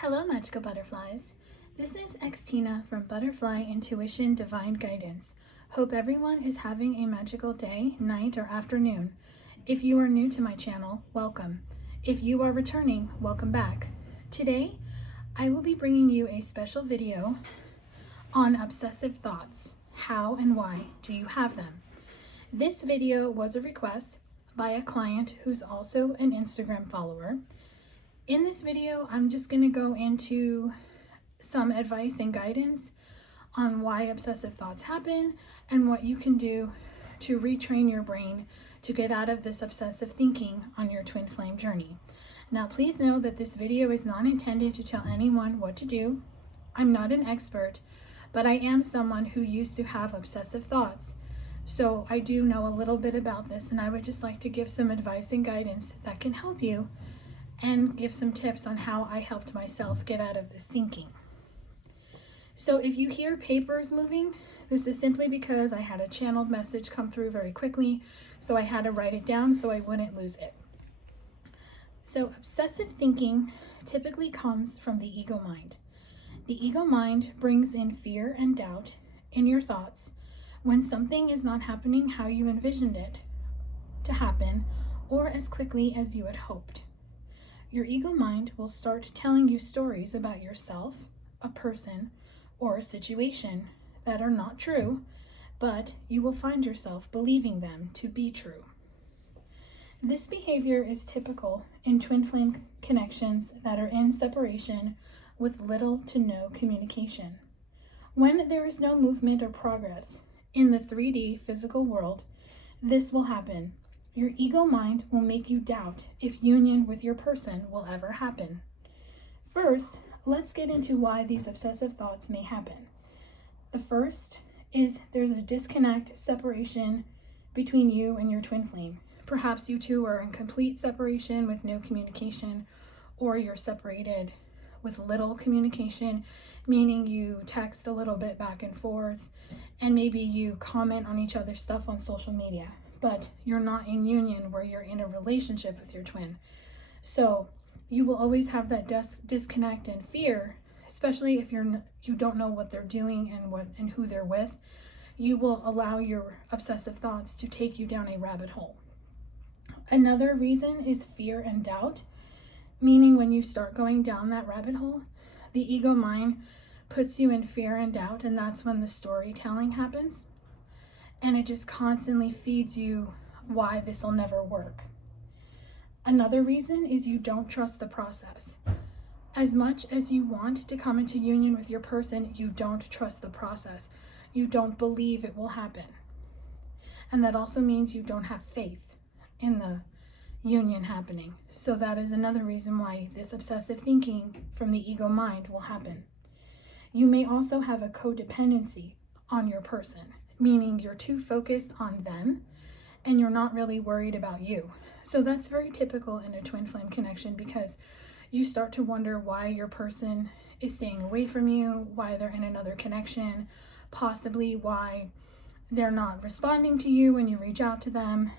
Hello, magical butterflies. This is Xtina from ButterflyIntuition Divine Guidance. Hope everyone is having a magical day, night, or afternoon. If you are new to my channel, welcome. If you are returning, welcome back. Today, I will be bringing you a special video on obsessive thoughts. How and why do you have them? This video was a request by a client who's also an Instagram follower. In this video, I'm just going to go into some advice and guidance on why obsessive thoughts happen and what you can do to retrain your brain to get out of this obsessive thinking on your twin flame journey. Now, please know that this video is not intended to tell anyone what to do. I'm not an expert, but I am someone who used to have obsessive thoughts. So I do know a little bit about this, and I would just like to give some advice and guidance that can help you and give some tips on how I helped myself get out of this thinking. So if you hear papers moving, this is simply because I had a channeled message come through very quickly, so I had to write it down so I wouldn't lose it. So obsessive thinking typically comes from the ego mind. The ego mind brings in fear and doubt in your thoughts when something is not happening how you envisioned it to happen or as quickly as you had hoped. Your ego mind will start telling you stories about yourself, a person, or a situation that are not true, but you will find yourself believing them to be true. This behavior is typical in twin flame connections that are in separation with little to no communication. When there is no movement or progress in the 3D physical world, this will happen. Your ego mind will make you doubt if union with your person will ever happen. First, let's get into why these obsessive thoughts may happen. The first is there's a disconnect, separation between you and your twin flame. Perhaps you two are in complete separation with no communication, or you're separated with little communication, meaning you text a little bit back and forth, and maybe you comment on each other's stuff on social media, but you're not in union where you're in a relationship with your twin. So you will always have that disconnect and fear, especially if you don't know what they're doing and who they're with. You will allow your obsessive thoughts to take you down a rabbit hole. Another reason is fear and doubt, meaning when you start going down that rabbit hole, the ego mind puts you in fear and doubt, and that's when the storytelling happens. And it just constantly feeds you why this will never work. Another reason is you don't trust the process. As much as you want to come into union with your person, you don't trust the process. You don't believe it will happen. And that also means you don't have faith in the union happening. So that is another reason why this obsessive thinking from the ego mind will happen. You may also have a codependency on your person, meaning you're too focused on them and you're not really worried about you. So that's very typical in a twin flame connection, because you start to wonder why your person is staying away from you, why they're in another connection, possibly why they're not responding to you when you reach out to them.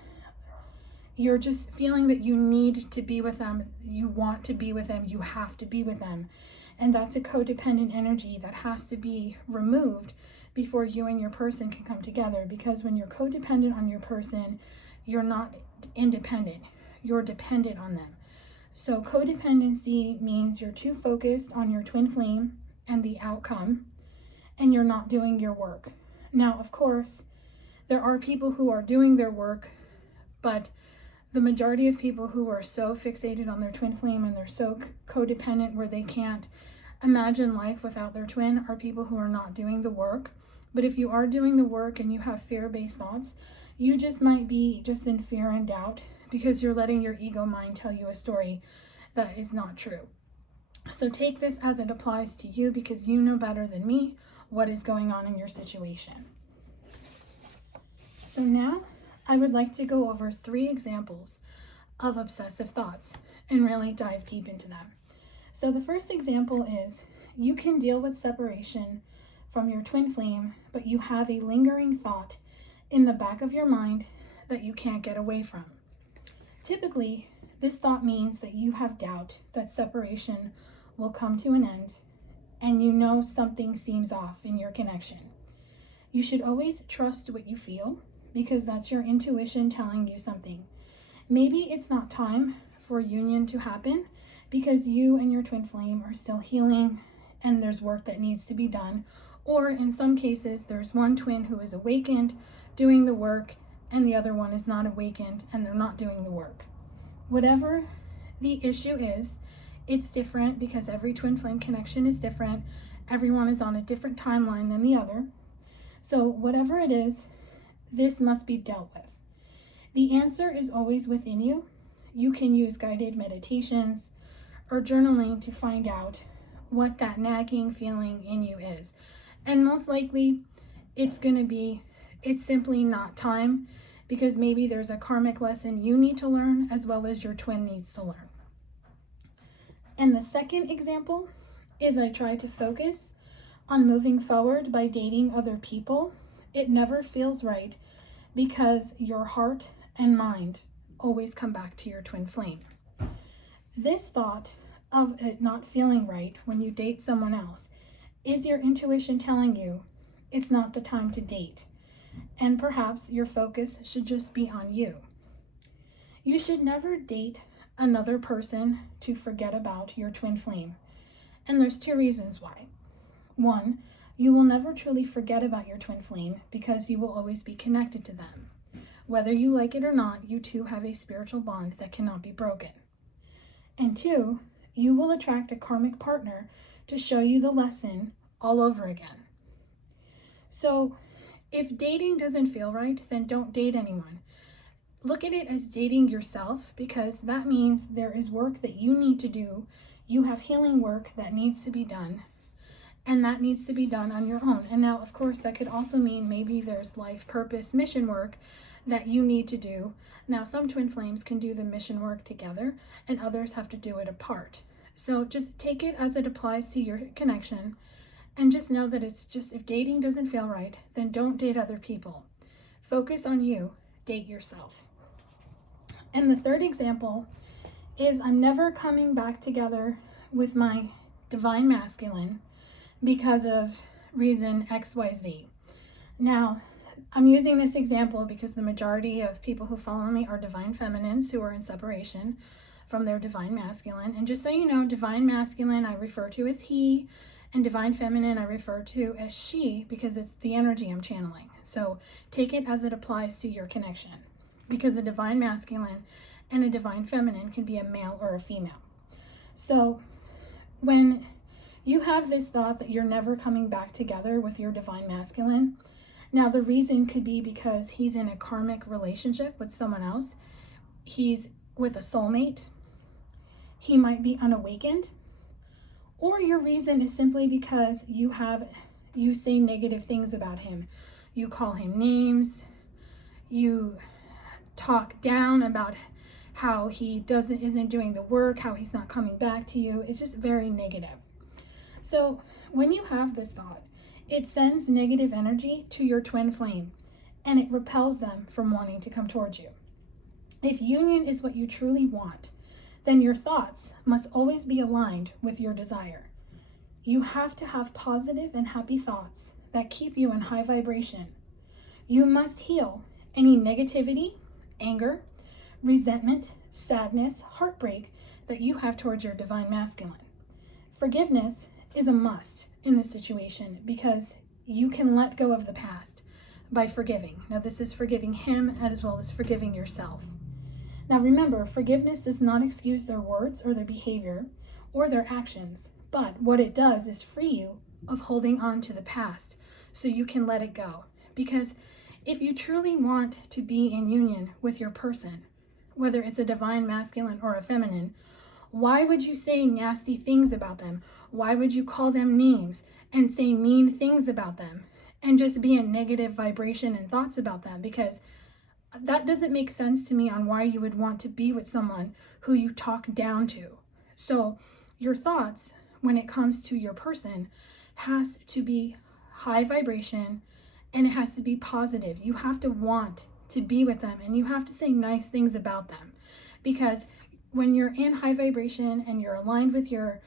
You're just feeling that you need to be with them, you want to be with them, you have to be with them. And that's a codependent energy that has to be removed before you and your person can come together, because when you're codependent on your person, you're not independent, you're dependent on them. So codependency means you're too focused on your twin flame and the outcome, and you're not doing your work. Now, of course, there are people who are doing their work, but the majority of people who are so fixated on their twin flame and they're so codependent where they can't imagine life without their twin are people who are not doing the work. But if you are doing the work and you have fear-based thoughts, you just might be just in fear and doubt because you're letting your ego mind tell you a story that is not true. So take this as it applies to you, because you know better than me what is going on in your situation. So now I would like to go over 3 examples of obsessive thoughts and really dive deep into them. So the first example is you can deal with separation from your twin flame, but you have a lingering thought in the back of your mind that you can't get away from. Typically, this thought means that you have doubt that separation will come to an end and you know something seems off in your connection. You should always trust what you feel because that's your intuition telling you something. Maybe it's not time for union to happen because you and your twin flame are still healing and there's work that needs to be done. Or in some cases, there's one twin who is awakened doing the work and the other one is not awakened and they're not doing the work. Whatever the issue is, it's different because every twin flame connection is different. Everyone is on a different timeline than the other. So whatever it is, this must be dealt with. The answer is always within you. You can use guided meditations or journaling to find out what that nagging feeling in you is. And most likely it's simply not time because maybe there's a karmic lesson you need to learn as well as your twin needs to learn. And the second example is I try to focus on moving forward by dating other people. It never feels right because your heart and mind always come back to your twin flame. This thought of it not feeling right when you date someone else is your intuition telling you it's not the time to date, and perhaps your focus should just be on you. You should never date another person to forget about your twin flame, and there's two reasons why. One, you will never truly forget about your twin flame because you will always be connected to them. Whether you like it or not, you two have a spiritual bond that cannot be broken. And two, you will attract a karmic partner to show you the lesson all over again. So if dating doesn't feel right, then don't date anyone. Look at it as dating yourself because that means there is work that you need to do. You have healing work that needs to be done, and that needs to be done on your own. And now, of course, that could also mean maybe there's life purpose mission work that you need to do. Now, some twin flames can do the mission work together and others have to do it apart. So just take it as it applies to your connection and just know that it's just if dating doesn't feel right, then don't date other people. Focus on you, date yourself. And the third example is I'm never coming back together with my divine masculine because of reason XYZ. Now, I'm using this example because the majority of people who follow me are divine feminines who are in separation from their divine masculine. And just so you know, divine masculine I refer to as he, and divine feminine I refer to as she because it's the energy I'm channeling. So take it as it applies to your connection because a divine masculine and a divine feminine can be a male or a female. So when you have this thought that you're never coming back together with your divine masculine, now the reason could be because he's in a karmic relationship with someone else. He's with a soulmate. He might be unawakened. Or your reason is simply because you say negative things about him. You call him names. You talk down about how he isn't doing the work, how he's not coming back to you. It's just very negative. So when you have this thought, it sends negative energy to your twin flame and it repels them from wanting to come towards you. If union is what you truly want, then your thoughts must always be aligned with your desire. You have to have positive and happy thoughts that keep you in high vibration. You must heal any negativity, anger, resentment, sadness, heartbreak that you have towards your divine masculine. Forgiveness is a must in this situation because you can let go of the past by forgiving. Now, this is forgiving him as well as forgiving yourself. Now, remember, forgiveness does not excuse their words or their behavior or their actions, but what it does is free you of holding on to the past so you can let it go. Because if you truly want to be in union with your person, whether it's a divine masculine or a feminine, why would you say nasty things about them? Why would you call them names and say mean things about them and just be in negative vibration and thoughts about them? Because that doesn't make sense to me on why you would want to be with someone who you talk down to. So your thoughts, when it comes to your person, has to be high vibration and it has to be positive. You have to want to be with them and you have to say nice things about them, because when you're in high vibration and you're aligned with your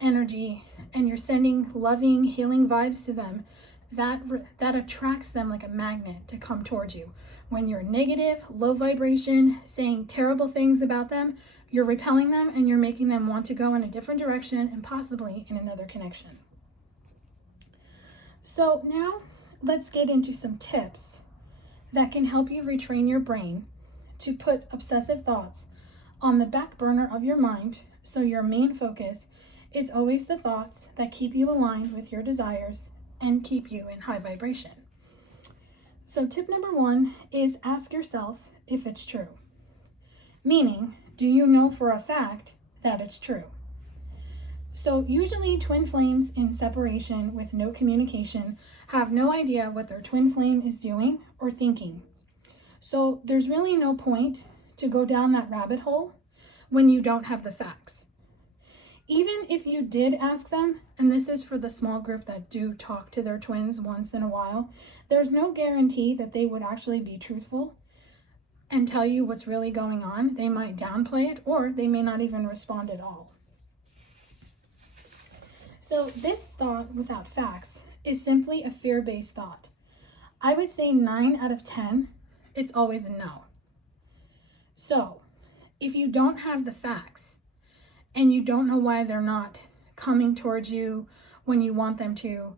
energy and you're sending loving, healing vibes to them, that attracts them like a magnet to come towards you. When you're negative, low vibration, saying terrible things about them, you're repelling them and you're making them want to go in a different direction and possibly in another connection. So now let's get into some tips that can help you retrain your brain to put obsessive thoughts on the back burner of your mind, so your main focus is always the thoughts that keep you aligned with your desires and keep you in high vibration. So tip number 1 is ask yourself if it's true. Meaning, do you know for a fact that it's true? So usually twin flames in separation with no communication have no idea what their twin flame is doing or thinking. So there's really no point to go down that rabbit hole when you don't have the facts. Even if you did ask them, and this is for the small group that do talk to their twins once in a while, there's no guarantee that they would actually be truthful and tell you what's really going on. They might downplay it, or they may not even respond at all. So this thought without facts is simply a fear-based thought. I would say 9 out of 10, it's always a no. So if you don't have the facts and you don't know why they're not coming towards you when you want them to,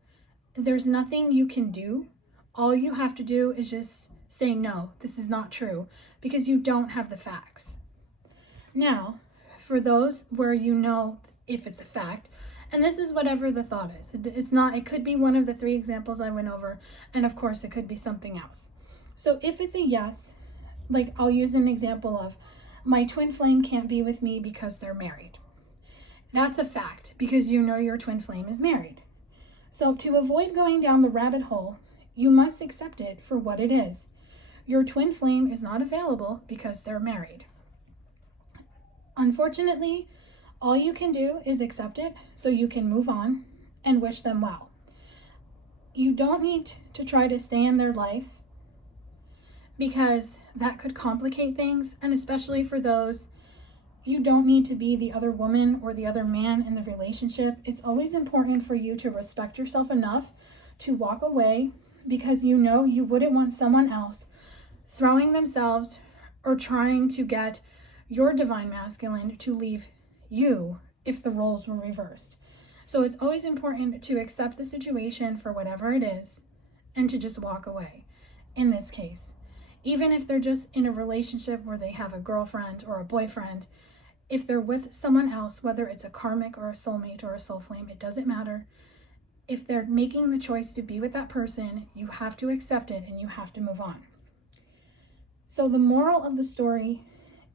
there's nothing you can do. All you have to do is just say, no, this is not true, because you don't have the facts. Now, for those where you know if it's a fact, and this is whatever the thought is. It could be one of the 3 examples I went over, and of course it could be something else. So if it's a yes, like I'll use an example of, my twin flame can't be with me because they're married. That's a fact, because you know your twin flame is married. So to avoid going down the rabbit hole, you must accept it for what it is. Your twin flame is not available because they're married. Unfortunately, all you can do is accept it so you can move on and wish them well. You don't need to try to stay in their life, because that could complicate things, and especially for those, you don't need to be the other woman or the other man in the relationship. It's always important for you to respect yourself enough to walk away, because you know you wouldn't want someone else throwing themselves or trying to get your divine masculine to leave you if the roles were reversed. So it's always important to accept the situation for whatever it is and to just walk away. In this case, even if they're just in a relationship where they have a girlfriend or a boyfriend, if they're with someone else, whether it's a karmic or a soulmate or a soul flame, it doesn't matter. If they're making the choice to be with that person, you have to accept it and you have to move on. So the moral of the story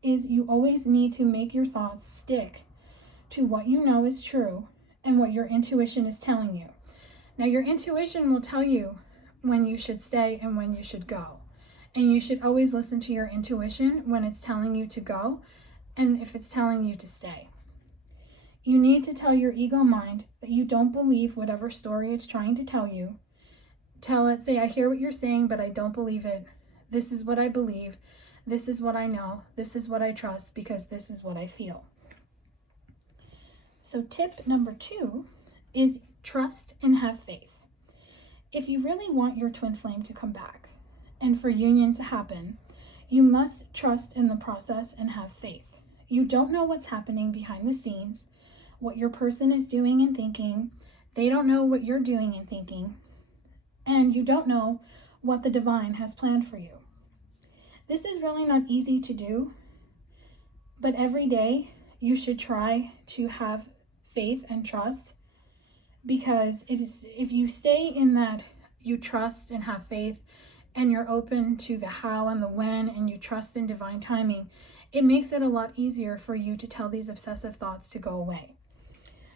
is you always need to make your thoughts stick to what you know is true and what your intuition is telling you. Now, your intuition will tell you when you should stay and when you should go. And you should always listen to your intuition when it's telling you to go and if it's telling you to stay. You need to tell your ego mind that you don't believe whatever story it's trying to tell you. Tell it, say, I hear what you're saying, but I don't believe it. This is what I believe. This is what I know. This is what I trust, because this is what I feel. So tip number 2 is trust and have faith. If you really want your twin flame to come back and for union to happen, you must trust in the process and have faith. You don't know what's happening behind the scenes, what your person is doing and thinking. They don't know what you're doing and thinking. And you don't know what the divine has planned for you. This is really not easy to do, but every day you should try to have faith and trust, because it is, if you stay in that you trust and have faith and you're open to the how and the when and you trust in divine timing, it makes it a lot easier for you to tell these obsessive thoughts to go away.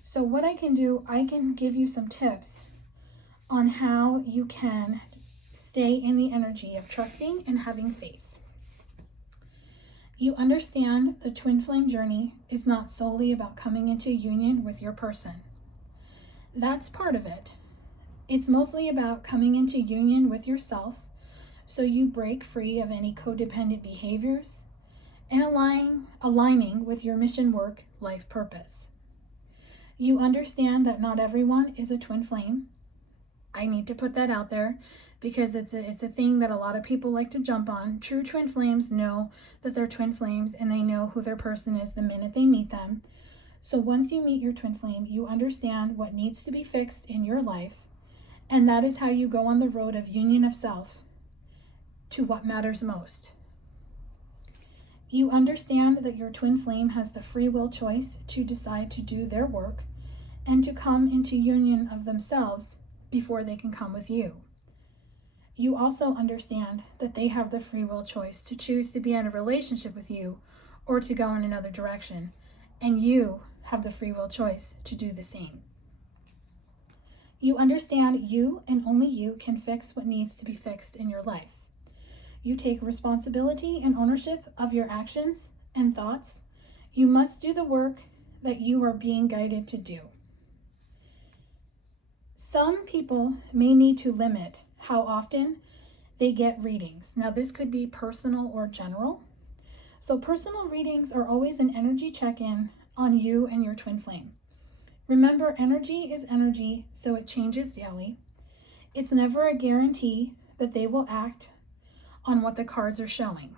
So what I can do, I can give you some tips on how you can stay in the energy of trusting and having faith. You understand the twin flame journey is not solely about coming into union with your person. That's part of it. It's mostly about coming into union with yourself, so you break free of any codependent behaviors and aligning with your mission work life purpose. You understand that not everyone is a twin flame. I need to put that out there because it's a thing that a lot of people like to jump on. True twin flames know that they're twin flames, and they know who their person is the minute they meet them. So once you meet your twin flame, you understand what needs to be fixed in your life, and that is how you go on the road of union of self to what matters most. You understand that your twin flame has the free will choice to decide to do their work and to come into union of themselves before they can come with you. You also understand that they have the free will choice to choose to be in a relationship with you or to go in another direction, and you have the free will choice to do the same. You understand you and only you can fix what needs to be fixed in your life. You take responsibility and ownership of your actions and thoughts. You must do the work that you are being guided to do. Some people may need to limit how often they get readings. Now, this could be personal or general. So personal readings are always an energy check-in on you and your twin flame. Remember, energy is energy, so it changes daily. It's never a guarantee that they will act on what the cards are showing.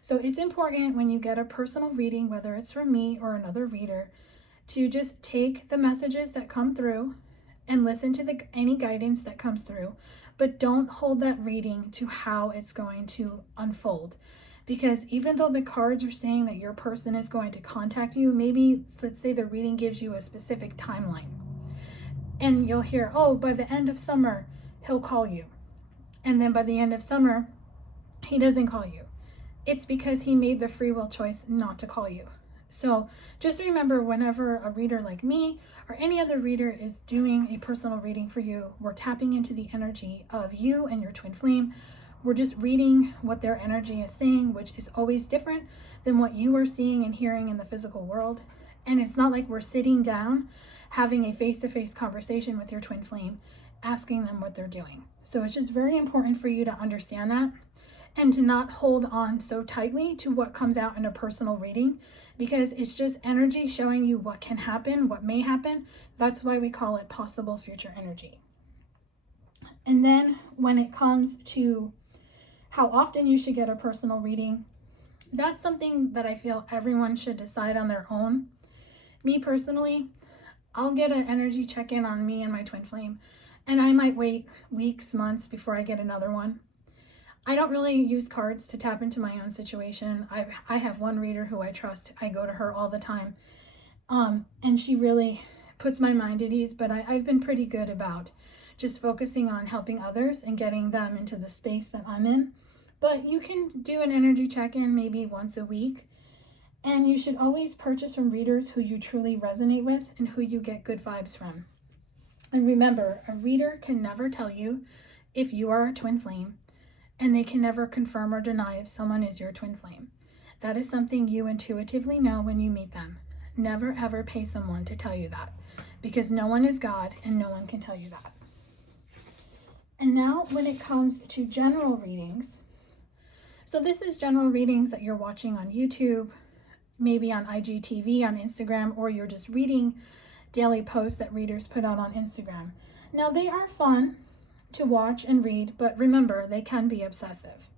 So it's important when you get a personal reading, whether it's from me or another reader, to just take the messages that come through and listen to any guidance that comes through, but don't hold that reading to how it's going to unfold. Because even though the cards are saying that your person is going to contact you, maybe let's say the reading gives you a specific timeline, and you'll hear, oh, by the end of summer, he'll call you. And then by the end of summer, he doesn't call you. It's because he made the free will choice not to call you. So just remember, whenever a reader like me or any other reader is doing a personal reading for you, we're tapping into the energy of you and your twin flame. We're just reading what their energy is saying, which is always different than what you are seeing and hearing in the physical world. And it's not like we're sitting down having a face-to-face conversation with your twin flame, asking them what they're doing. So it's just very important for you to understand that and to not hold on so tightly to what comes out in a personal reading, because it's just energy showing you what can happen, what may happen. That's why we call it possible future energy. And then when it comes to how often you should get a personal reading, that's something that I feel everyone should decide on their own. Me personally, I'll get an energy check-in on me and my twin flame, and I might wait weeks, months before I get another one. I don't really use cards to tap into my own situation. I have one reader who I trust. I go to her all the time, and she really puts my mind at ease, but I've been pretty good about just focusing on helping others and getting them into the space that I'm in. But you can do an energy check-in maybe once a week, and you should always purchase from readers who you truly resonate with and who you get good vibes from. And remember, a reader can never tell you if you are a twin flame, and they can never confirm or deny if someone is your twin flame. That is something you intuitively know when you meet them. Never ever pay someone to tell you that, because no one is God and no one can tell you that. And now when it comes to general readings, so this is general readings that you're watching on YouTube, maybe on IGTV, on Instagram, or you're just reading daily posts that readers put out on Instagram. Now they are fun to watch and read, but remember, they can be obsessive.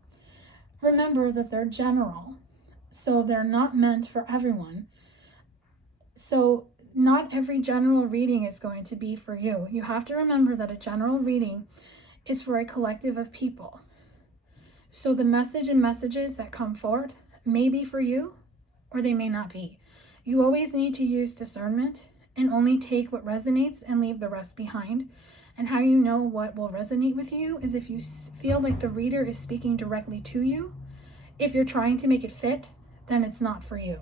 Remember that they're general, so they're not meant for everyone. So not every general reading is going to be for you. You have to remember that a general reading is for a collective of people. So the message and messages that come forth may be for you, or they may not be. You always need to use discernment and only take what resonates and leave the rest behind. And how you know what will resonate with you is if you feel like the reader is speaking directly to you. If you're trying to make it fit, then it's not for you.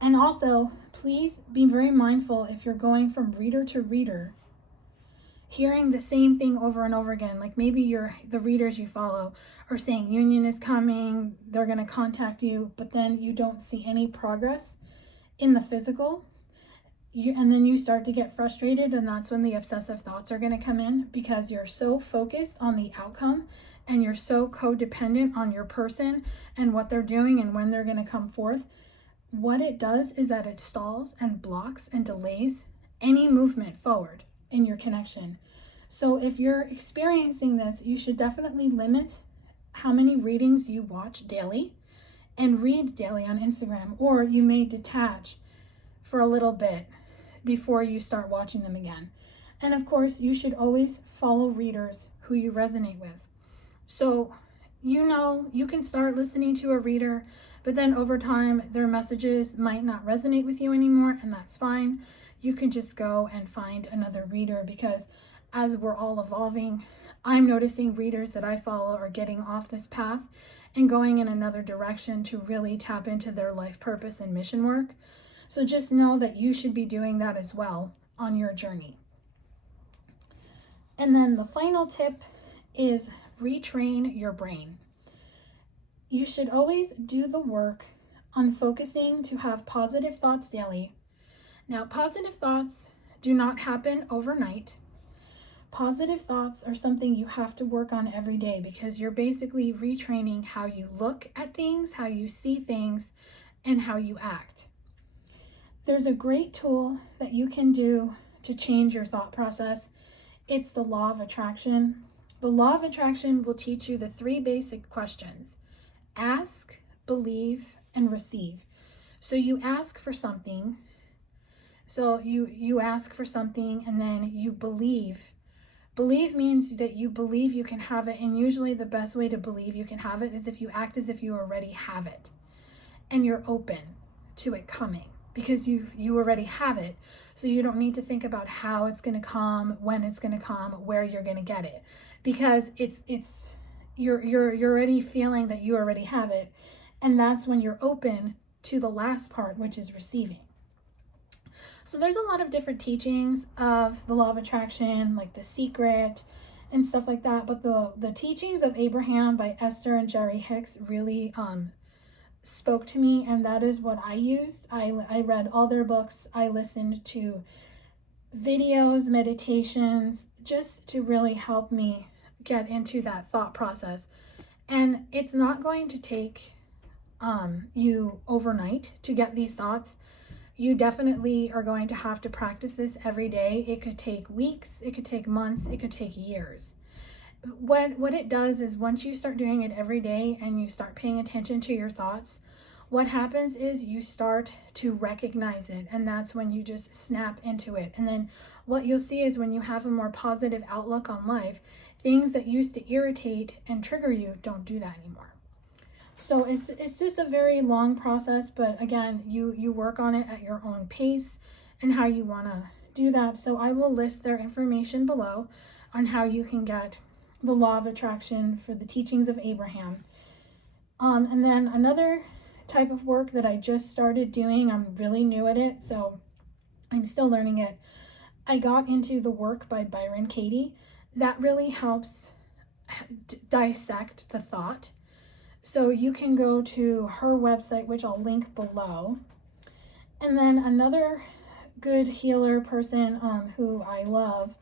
And also, please be very mindful if you're going from reader to reader, hearing the same thing over and over again. Like maybe the readers you follow are saying union is coming, they're going to contact you, but then you don't see any progress in the physical. And then you start to get frustrated, and that's when the obsessive thoughts are going to come in, because you're so focused on the outcome and you're so codependent on your person and what they're doing and when they're going to come forth. what it does is that it stalls and blocks and delays any movement forward in your connection. So if you're experiencing this, you should definitely limit how many readings you watch daily and read daily on Instagram, or you may detach for a little bit before you start watching them again. And of course, you should always follow readers who you resonate with. So, you can start listening to a reader, but then over time, their messages might not resonate with you anymore, and that's fine. You can just go and find another reader, because as we're all evolving, I'm noticing readers that I follow are getting off this path and going in another direction to really tap into their life purpose and mission work. So just know that you should be doing that as well on your journey. And then the final tip is retrain your brain. You should always do the work on focusing to have positive thoughts daily. Now, positive thoughts do not happen overnight. Positive thoughts are something you have to work on every day, because you're basically retraining how you look at things, how you see things, and how you act. There's a great tool that you can do to change your thought process. It's the law of attraction. The law of attraction will teach you the 3 basic questions: ask, believe, and receive. So you ask for something. So you ask for something, and then you believe. Believe means that you believe you can have it, and usually the best way to believe you can have it is if you act as if you already have it, and you're open to it coming, because you already have it. So you don't need to think about how it's going to come, when it's going to come, where you're going to get it, because you're already feeling that you already have it, and that's when you're open to the last part, which is receiving. So there's a lot of different teachings of the law of attraction, like The Secret and stuff like that. But the teachings of Abraham by Esther and Jerry Hicks really spoke to me, and that is what I used. I read all their books. I listened to videos, meditations, just to really help me get into that thought process. And it's not going to take you overnight to get these thoughts. You definitely are going to have to practice this every day. It could take weeks, it could take months, it could take years. What it does is, once you start doing it every day and you start paying attention to your thoughts, what happens is you start to recognize it, and that's when you just snap into it. And then what you'll see is, when you have a more positive outlook on life, things that used to irritate and trigger you don't do that anymore. So it's just a very long process, but again, you work on it at your own pace and how you want to do that. So I will list their information below on how you can get the law of attraction for the teachings of Abraham. And then another type of work that I just started doing, I'm really new at it, so I'm still learning it. I got into the work by Byron Katie. That really helps dissect the thought. So you can go to her website, which I'll link below. And then another good healer person who I love,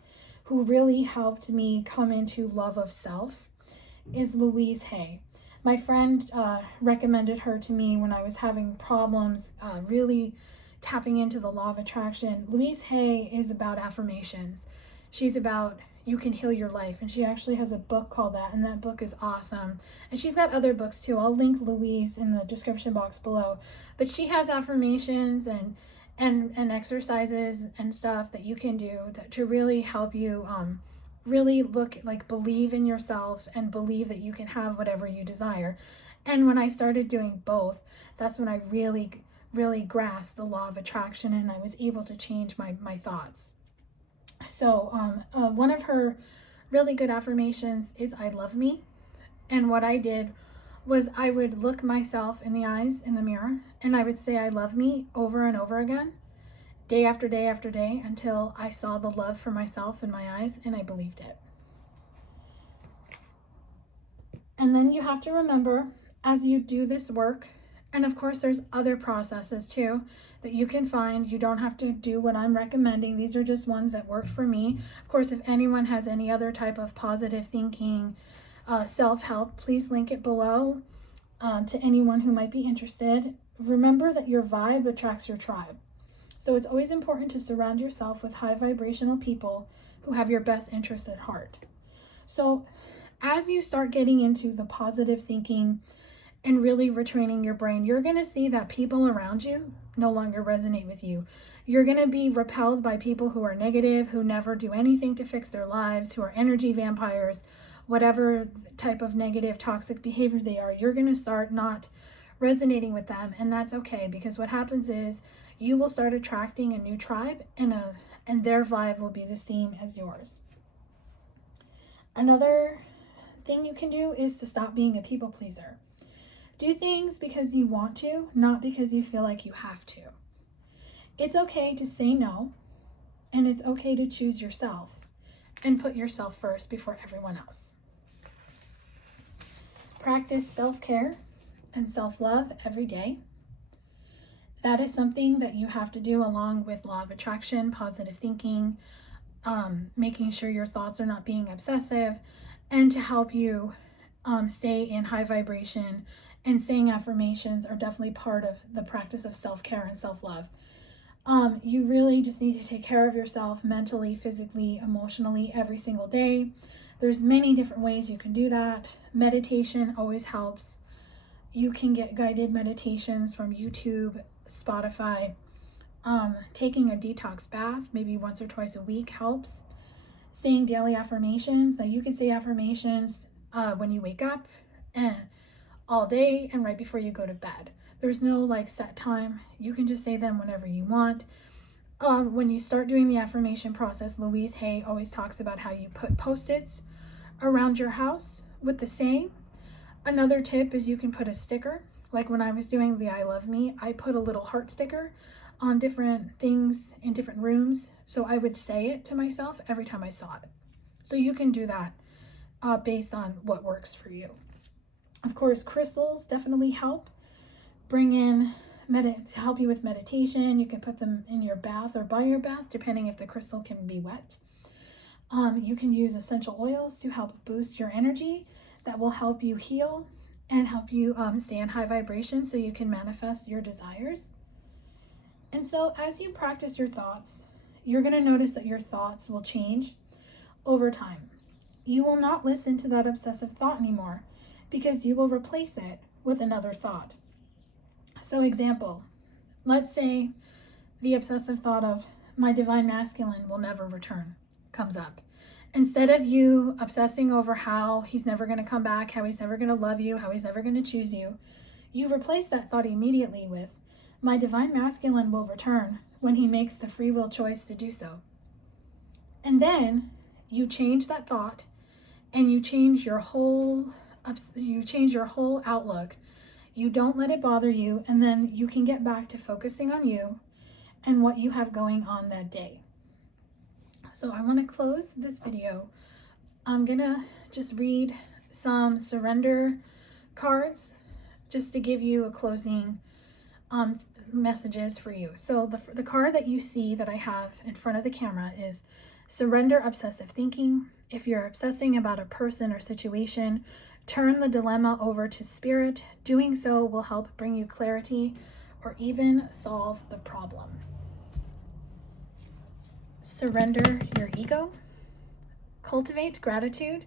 who really helped me come into love of self, is Louise Hay. My friend recommended her to me when I was having problems really tapping into the law of attraction. Louise Hay is about affirmations. She's about you can heal your life, and she actually has a book called that, and that book is awesome. And she's got other books too. I'll link Louise in the description box below. But she has affirmations and exercises and stuff that you can do to really help you really believe in yourself and believe that you can have whatever you desire. And when I started doing both, that's when I really grasped the law of attraction, and I was able to change my thoughts. So one of her really good affirmations is I love me. And what I did was I would look myself in the eyes in the mirror, and I would say I love me over and over again, day after day after day, until I saw the love for myself in my eyes and I believed it. And then you have to remember, as you do this work, and of course there's other processes too that you can find. You don't have to do what I'm recommending. These are just ones that worked for me. Of course, if anyone has any other type of positive thinking, self-help, please link it below to anyone who might be interested. remember that your vibe attracts your tribe. So it's always important to surround yourself with high vibrational people who have your best interests at heart. So as you start getting into the positive thinking and really retraining your brain, you're going to see that people around you no longer resonate with you. You're going to be repelled by people who are negative, who never do anything to fix their lives, who are energy vampires, whatever type of negative, toxic behavior they are. You're going to start not resonating with them, and that's okay, because what happens is you will start attracting a new tribe, and their vibe will be the same as yours. Another thing you can do is to stop being a people pleaser. Do things because you want to, not because you feel like you have to. It's okay to say no, and it's okay to choose yourself and put yourself first before everyone else. Practice self-care and self-love every day. That is something that you have to do along with law of attraction, positive thinking, making sure your thoughts are not being obsessive, and to help you stay in high vibration. And saying affirmations are definitely part of the practice of self-care and self-love. You really just need to take care of yourself mentally, physically, emotionally every single day. There's many different ways you can do that. Meditation always helps. You can get guided meditations from YouTube, Spotify. Taking a detox bath maybe once or twice a week helps. Saying daily affirmations. Now you can say affirmations when you wake up and all day and right before you go to bed. There's no like set time. You can just say them whenever you want. When you start doing the affirmation process, Louise Hay always talks about how you put Post-its around your house with the saying. Another tip is you can put a sticker. Like when I was doing the I Love Me, I put a little heart sticker on different things in different rooms. So I would say it to myself every time I saw it. So you can do that based on what works for you. Of course, crystals definitely help. Bring in to help you with meditation. You can put them in your bath or by your bath, depending if the crystal can be wet. You can use essential oils to help boost your energy. That will help you heal and help you stay in high vibration so you can manifest your desires. And so as you practice your thoughts, you're going to notice that your thoughts will change over time. You will not listen to that obsessive thought anymore, because you will replace it with another thought. So example, let's say the obsessive thought of my divine masculine will never return comes up. Instead of you obsessing over how he's never going to come back, how he's never going to love you, how he's never going to choose you, you replace that thought immediately with my divine masculine will return when he makes the free will choice to do so. And then you change that thought and you change your whole outlook. You don't let it bother you, and then you can get back to focusing on you and what you have going on that day. So I want to close this video. I'm gonna just read some surrender cards just to give you a closing messages for you. So the card that you see that I have in front of the camera is Surrender Obsessive Thinking. If you're obsessing about a person or situation, turn the dilemma over to spirit. Doing so will help bring you clarity or even solve the problem. Surrender your ego. Cultivate gratitude.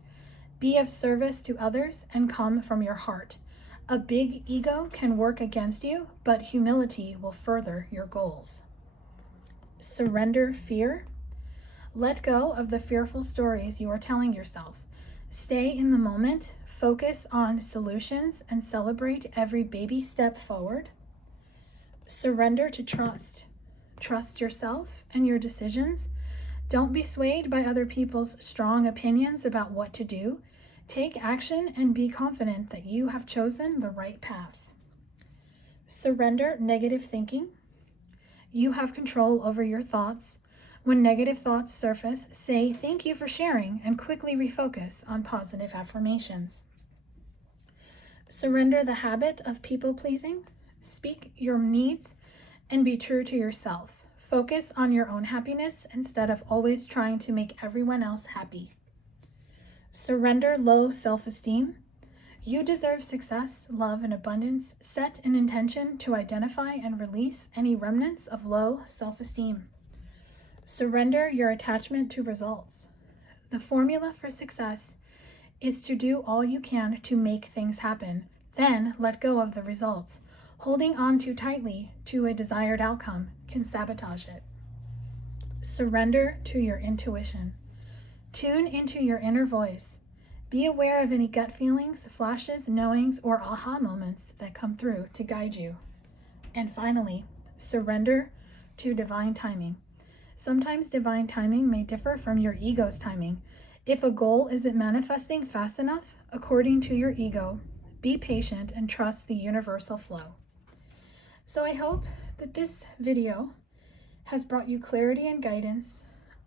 Be of service to others and come from your heart. A big ego can work against you, but humility will further your goals. Surrender fear. Let go of the fearful stories you are telling yourself. Stay in the moment, focus on solutions, and celebrate every baby step forward. Surrender to trust. Trust yourself and your decisions. Don't be swayed by other people's strong opinions about what to do. Take action and be confident that you have chosen the right path. Surrender negative thinking. You have control over your thoughts. When negative thoughts surface, say thank you for sharing and quickly refocus on positive affirmations. Surrender the habit of people pleasing. Speak your needs and be true to yourself. Focus on your own happiness instead of always trying to make everyone else happy. Surrender low self-esteem. You deserve success, love, and abundance. Set an intention to identify and release any remnants of low self-esteem. Surrender your attachment to results. The formula for success is to do all you can to make things happen, then let go of the results. Holding on too tightly to a desired outcome can sabotage it. Surrender to your intuition. Tune into your inner voice. Be aware of any gut feelings, flashes, knowings, or aha moments that come through to guide you. And finally, surrender to divine timing. Sometimes divine timing may differ from your ego's timing. If a goal isn't manifesting fast enough, according to your ego, be patient and trust the universal flow. So I hope that this video has brought you clarity and guidance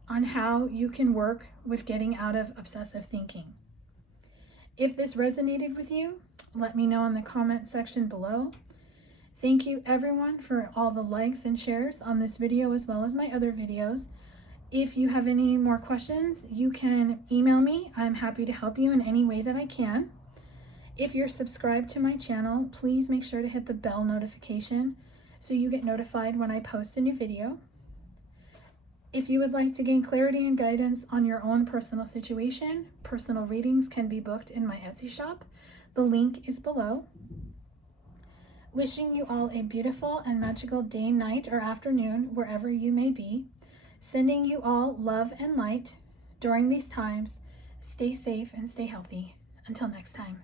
on how you can work with getting out of obsessive thinking. If this resonated with you, let me know in the comment section below. Thank you everyone for all the likes and shares on this video as well as my other videos. If you have any more questions, you can email me. I'm happy to help you in any way that I can. If you're subscribed to my channel, please make sure to hit the bell notification so you get notified when I post a new video. If you would like to gain clarity and guidance on your own personal situation, personal readings can be booked in my Etsy shop. The link is below. Wishing you all a beautiful and magical day, night, or afternoon, wherever you may be. Sending you all love and light during these times. Stay safe and stay healthy. Until next time.